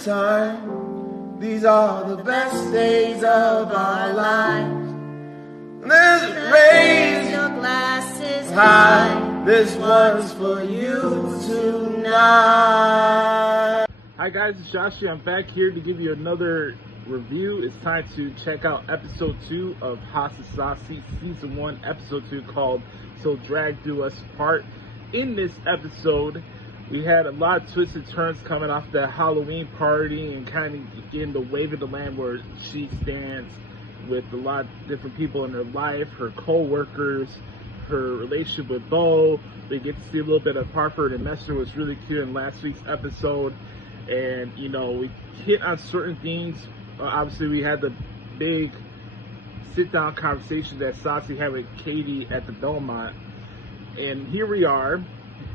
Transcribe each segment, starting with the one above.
this time. These are the best days of our lives. Let's raise your glasses high. This one's for you tonight. Hi guys, it's Stassi. I'm back here to give you another review. It's time to check out episode 2 of House of Stassi, season 1, episode 2, called Til Drag Do Us part. In this episode, we had a lot of twists and turns coming off the Halloween party and kind of in the wave of the land where she stands with a lot of different people in her life, her co-workers, her relationship with Beau. We get to see a little bit of Harford and Mester was really cute in last week's episode. And, you know, we hit on certain things. Obviously, we had the big sit-down conversation that Stassi had with Katie at the Belmont. And here we are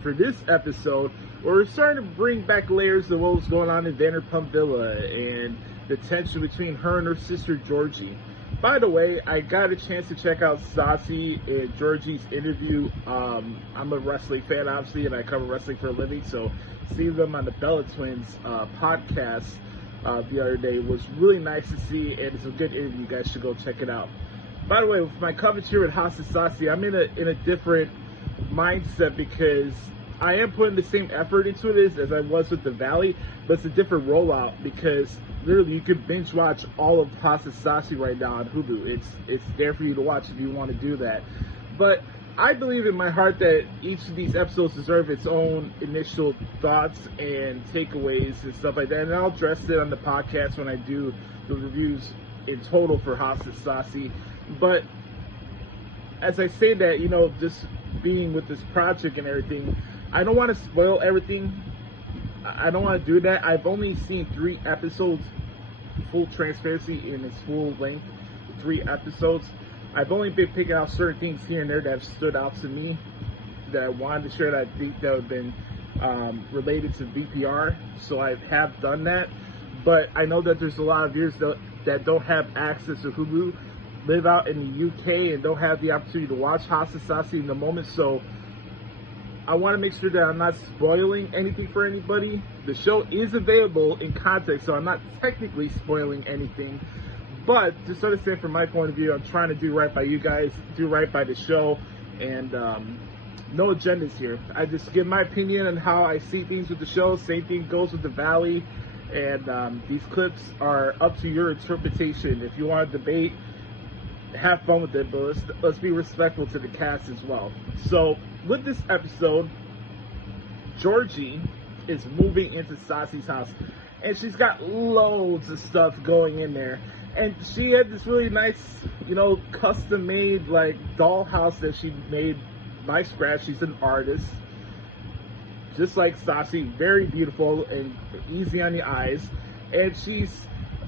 for this episode, where we're starting to bring back layers of what was going on in Vanderpump Villa and the tension between her and her sister, Georgi. By the way, I got a chance to check out Stassi and Georgi's interview. I'm a wrestling fan, obviously, and I cover wrestling for a living, so seeing them on the Bella Twins podcast the other day was really nice to see, and it's a good interview. You guys should go check it out. By the way, with my coverage here at House of Stassi, I'm in a different mindset because I am putting the same effort into it as I was with the Valley, but it's a different rollout because literally you can binge watch all of House of Stassi right now on Hulu. It's there for you to watch if you want to do that. But I believe in my heart that each of these episodes deserve its own initial thoughts and takeaways and stuff like that. And I'll address it on the podcast when I do the reviews in total for House of Stassi. But as I say that, you know, just being with this project and everything, I don't want to spoil everything. I don't want to do that. I've only seen 3 episodes, full transparency, in its full length, 3 episodes. I've only been picking out certain things here and there that have stood out to me that I wanted to share that I think that have been related to VPR. So I have done that. But I know that there's a lot of viewers that don't have access to Hulu, live out in the UK, and don't have the opportunity to watch House of Stassi in the moment. So I want to make sure that I'm not spoiling anything for anybody. The show is available in context, so I'm not technically spoiling anything. But just understand from my point of view, I'm trying to do right by you guys, do right by the show, and no agendas here. I just give my opinion on how I see things with the show. Same thing goes with the Valley, and these clips are up to your interpretation. If you want to debate, have fun with it, but let's be respectful to the cast as well. So with this episode, Georgi is moving into Stassi's house, and she's got loads of stuff going in there. And she had this really nice, you know, custom-made, like, dollhouse that she made by scratch. She's an artist, just like Stassi, very beautiful and easy on the eyes. And she's,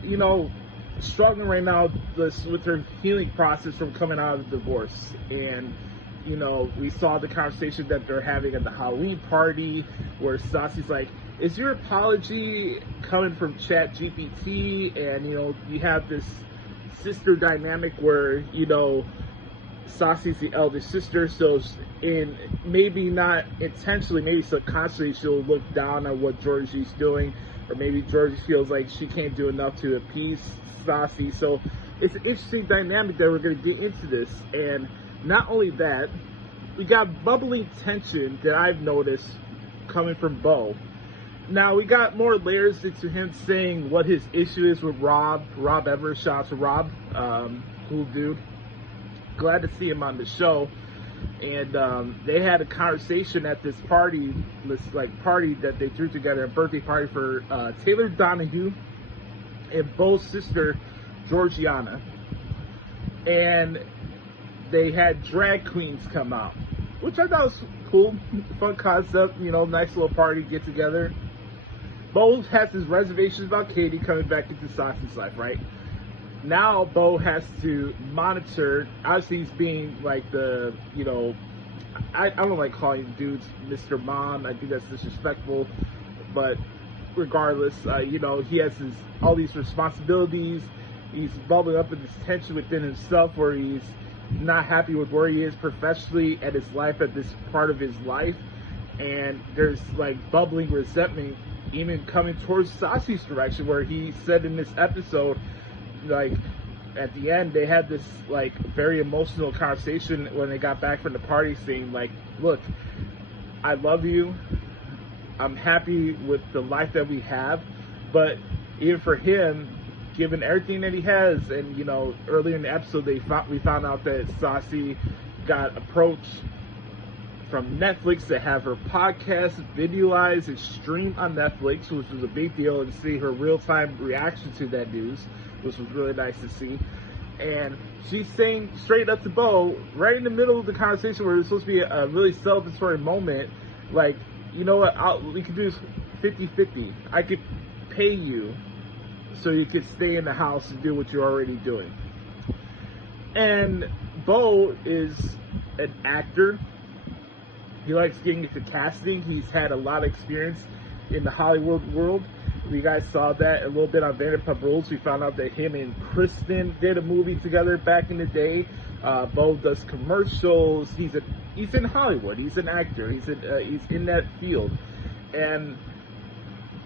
you know, struggling right now with her healing process from coming out of the divorce. And, you know, we saw the conversation that they're having at the Halloween party where Stassi's like, is your apology coming from ChatGPT? And, you know, you have this sister dynamic where, you know, Stassi's the elder sister, so maybe not intentionally, maybe subconsciously, she'll look down on what Georgi's doing, or maybe Georgi feels like she can't do enough to appease Stassi. So it's an interesting dynamic that we're going to get into this. And not only that, we got bubbling tension that I've noticed coming from Beau. Now, we got more layers into him saying what his issue is with Rob Everett. Shout out to Rob, cool dude. Glad to see him on the show. And they had a conversation at this party that they threw together, a birthday party for Taylor Donahue and Beau's sister, Georgiana. And they had drag queens come out, which I thought was cool, fun concept, you know, nice little party, get together. Beau has his reservations about Katie coming back into Stassi's life, right? Now Beau has to monitor, obviously he's being like the, you know, I don't like calling dudes Mr. Mom, I think that's disrespectful, but regardless, you know, he has all these responsibilities, he's bubbling up in this tension within himself where he's not happy with where he is professionally at his life, at this part of his life, and there's like bubbling resentment even coming towards Stassi's direction, where he said in this episode, like, at the end, they had this, like, very emotional conversation when they got back from the party, saying, like, look, I love you, I'm happy with the life that we have, but even for him, given everything that he has, and, you know, earlier in the episode, we found out that Stassi got approached from Netflix to have her podcast videoized and streamed on Netflix, which was a big deal, and see her real-time reaction to that news, which was really nice to see. And she's saying straight up to Beau, right in the middle of the conversation where it's supposed to be a really celebratory moment, like, you know what, we could do 50-50. I could pay you so you could stay in the house and do what you're already doing. And Beau is an actor. He likes getting into casting. He's had a lot of experience in the Hollywood world. You guys saw that a little bit on Vanderpump Rules. We found out that him and Kristen did a movie together back in the day. Beau does commercials. He's in Hollywood. He's an actor. He's in that field. And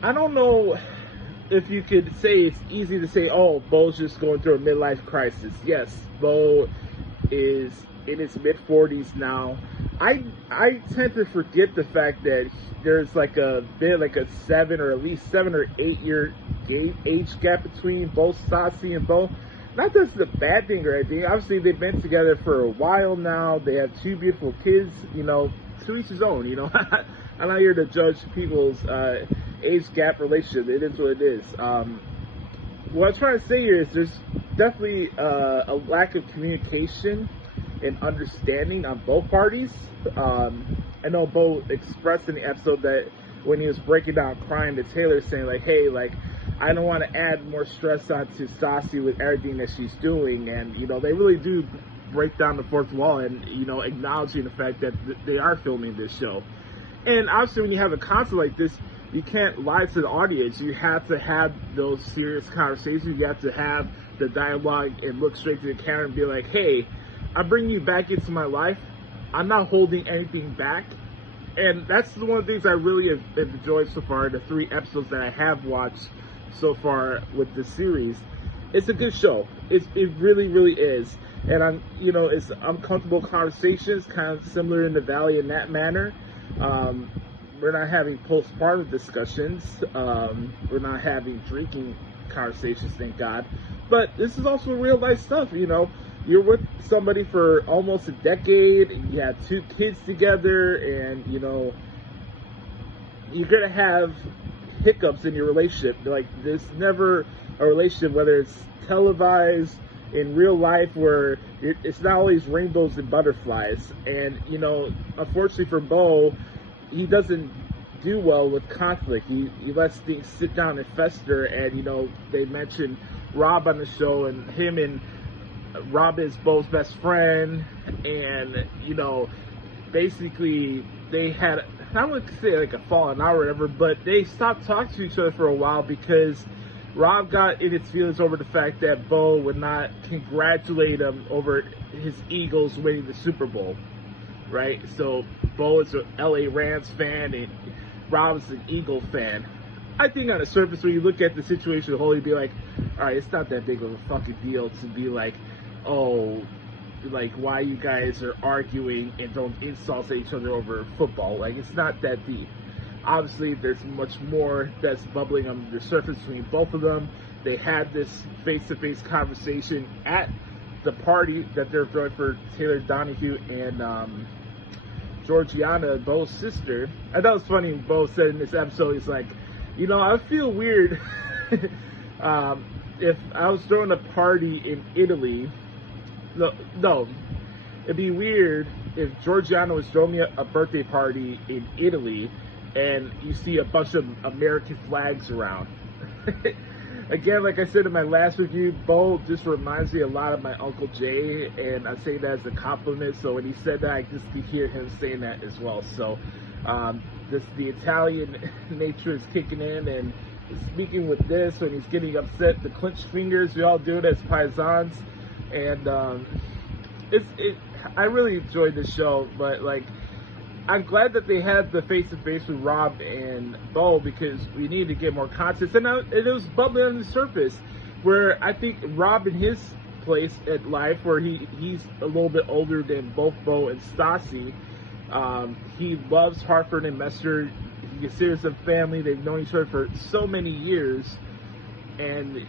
I don't know if you could say it's easy to say, oh, Beau's just going through a midlife crisis. Yes, Beau is in his mid-40s now. I tend to forget the fact that there's like a 7 or at least 7 or 8 year age gap between both Stassi and Beau. Not that it's a bad thing or anything. Obviously, they've been together for a while now. They have 2 beautiful kids. You know, to each his own. You know, I'm not here to judge people's age gap relationship. It is what it is. What I'm trying to say here is there's definitely a lack of communication and understanding on both parties. I know Beau expressed in the episode that when he was breaking down crying to Taylor, saying like, hey, like, I don't want to add more stress onto Stassi with everything that she's doing. And, you know, they really do break down the fourth wall and, you know, acknowledging the fact that they are filming this show. And obviously when you have a concert like this, you can't lie to the audience. You have to have those serious conversations. You have to have the dialogue and look straight to the camera and be like, hey, I'm bringing you back into my life. I'm not holding anything back. And that's one of the things I really have enjoyed so far, the 3 episodes that I have watched so far with the series. It's a good show. It really, really is. And it's uncomfortable conversations, kind of similar in the Valley in that manner. We're not having postpartum discussions. We're not having drinking conversations, thank God. But this is also real life stuff, you know. You're with somebody for almost a decade, and you have 2 kids together, and, you know, you're going to have hiccups in your relationship. Like, there's never a relationship, whether it's televised in real life, where it's not always rainbows and butterflies. And, you know, unfortunately for Beau, he doesn't do well with conflict. He lets things sit down and fester. And, you know, they mentioned Rob on the show, and him and Rob is Beau's best friend, and, you know, basically they had, I wouldn't say like a falling out or whatever, but they stopped talking to each other for a while because Rob got in his feelings over the fact that Beau would not congratulate him over his Eagles winning the Super Bowl, right? So Beau is an LA Rams fan and Rob is an Eagle fan. I think on the surface, when you look at the situation whole, you'd be like, all right, it's not that big of a fucking deal to be like, oh, like, why you guys are arguing and don't insult each other over football. Like, it's not that deep. Obviously, there's much more that's bubbling under the surface between both of them. They had this face-to-face conversation at the party that they're throwing for Taylor Donahue and Georgiana, Beau's sister. I thought it was funny, Beau said in this episode, he's like, you know, I feel weird if I was throwing a party in Italy. No, it'd be weird if Georgiana was throwing me a birthday party in Italy and you see a bunch of American flags around. Again, like I said in my last review, Beau just reminds me a lot of my Uncle Jay, and I say that as a compliment. So when he said that, I just could hear him saying that as well. So the Italian nature is kicking in, and speaking with this, when he's getting upset, the clenched fingers, we all do it as paisans. And I really enjoyed the show, but like, I'm glad that they had the face-to-face with Rob and Beau, because we need to get more content. And it was bubbling on the surface, where I think Rob in his place at life, where he's a little bit older than both Beau and Stassi. He loves Hartford and Messer. He considers them family. They've known each other for so many years. And,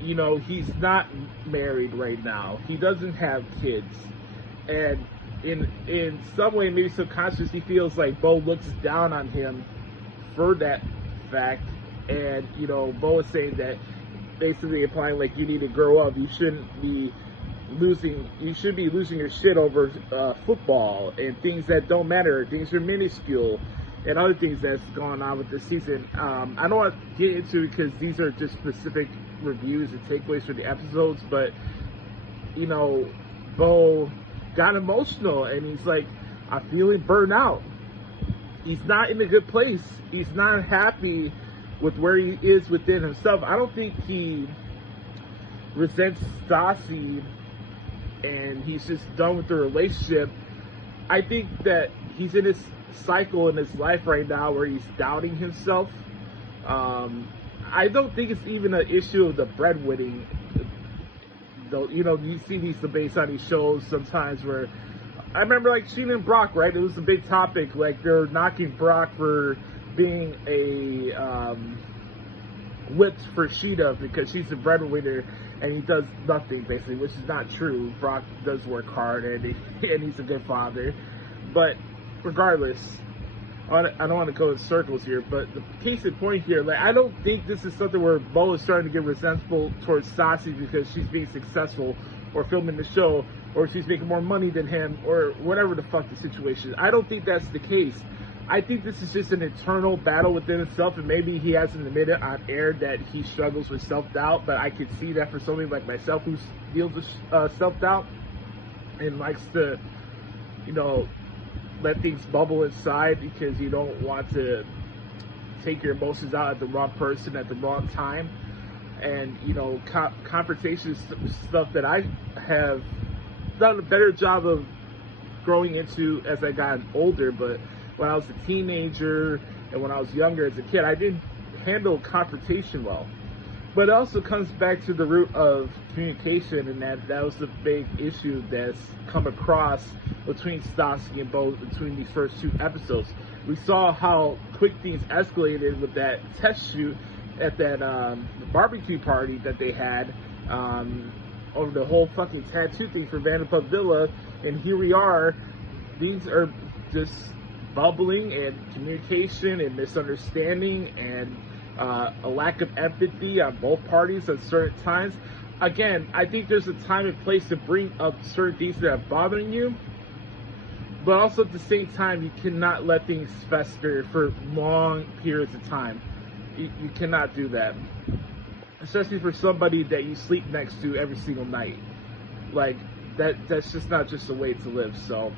you know, he's not married right now. He doesn't have kids. And in some way, maybe subconsciously, he feels like Beau looks down on him for that fact. And, you know, Beau is saying that, basically implying like you need to grow up. You should be losing your shit over football and things that don't matter, things are minuscule, and other things that's going on with this season. I don't want to get into it because these are just specific reviews and takeaways for the episodes, but, you know, Beau got emotional and he's like, I'm feeling burnt out. He's not in a good place. He's not happy with where he is within himself. I don't think he resents Stassi and he's just done with the relationship. I think that he's in this cycle in his life right now where he's doubting himself. I don't think it's even an issue of the breadwinning. Though, you know, you see these debates on these shows sometimes where, I remember like Sheena and Brock, right? It was a big topic. Like they're knocking Brock for being a whipped for Sheena because she's a breadwinner and he does nothing basically, which is not true. Brock does work hard and he's a good father. But regardless, I don't want to go in circles here, but the case in point here, like I don't think this is something where Beau is starting to get resentful towards Stassi because she's being successful or filming the show or she's making more money than him or whatever the fuck the situation is. I don't think that's the case. I think this is just an internal battle within himself, and maybe he hasn't admitted on air that he struggles with self-doubt, but I could see that for somebody like myself who deals with self-doubt and likes to, you know, let things bubble inside because you don't want to take your emotions out at the wrong person at the wrong time. And, you know, confrontation is stuff that I have done a better job of growing into as I got older, but when I was a teenager and when I was younger as a kid, I didn't handle confrontation well. But it also comes back to the root of communication, and that was the big issue that's come across between Stassi and Beau between these first two episodes. We saw how quick things escalated with that test shoot at that barbecue party that they had over the whole fucking tattoo thing for Vanderpump Villa, and here we are. These are just bubbling, and communication and misunderstanding and a lack of empathy on both parties at certain times. Again, I think there's a time and place to bring up certain things that are bothering you, but also at the same time, you cannot let things fester for long periods of time. You cannot do that, especially for somebody that you sleep next to every single night. Like that's just not just a way to live. So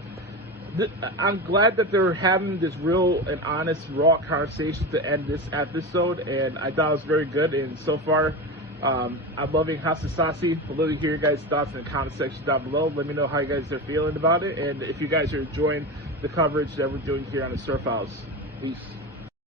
I'm glad that they're having this real and honest, raw conversation to end this episode, and I thought it was very good. And so far, I'm loving House of Stassi. I'd love to hear your guys' thoughts in the comment section down below. Let me know how you guys are feeling about it, and if you guys are enjoying the coverage that we're doing here on the SUR Files. Peace.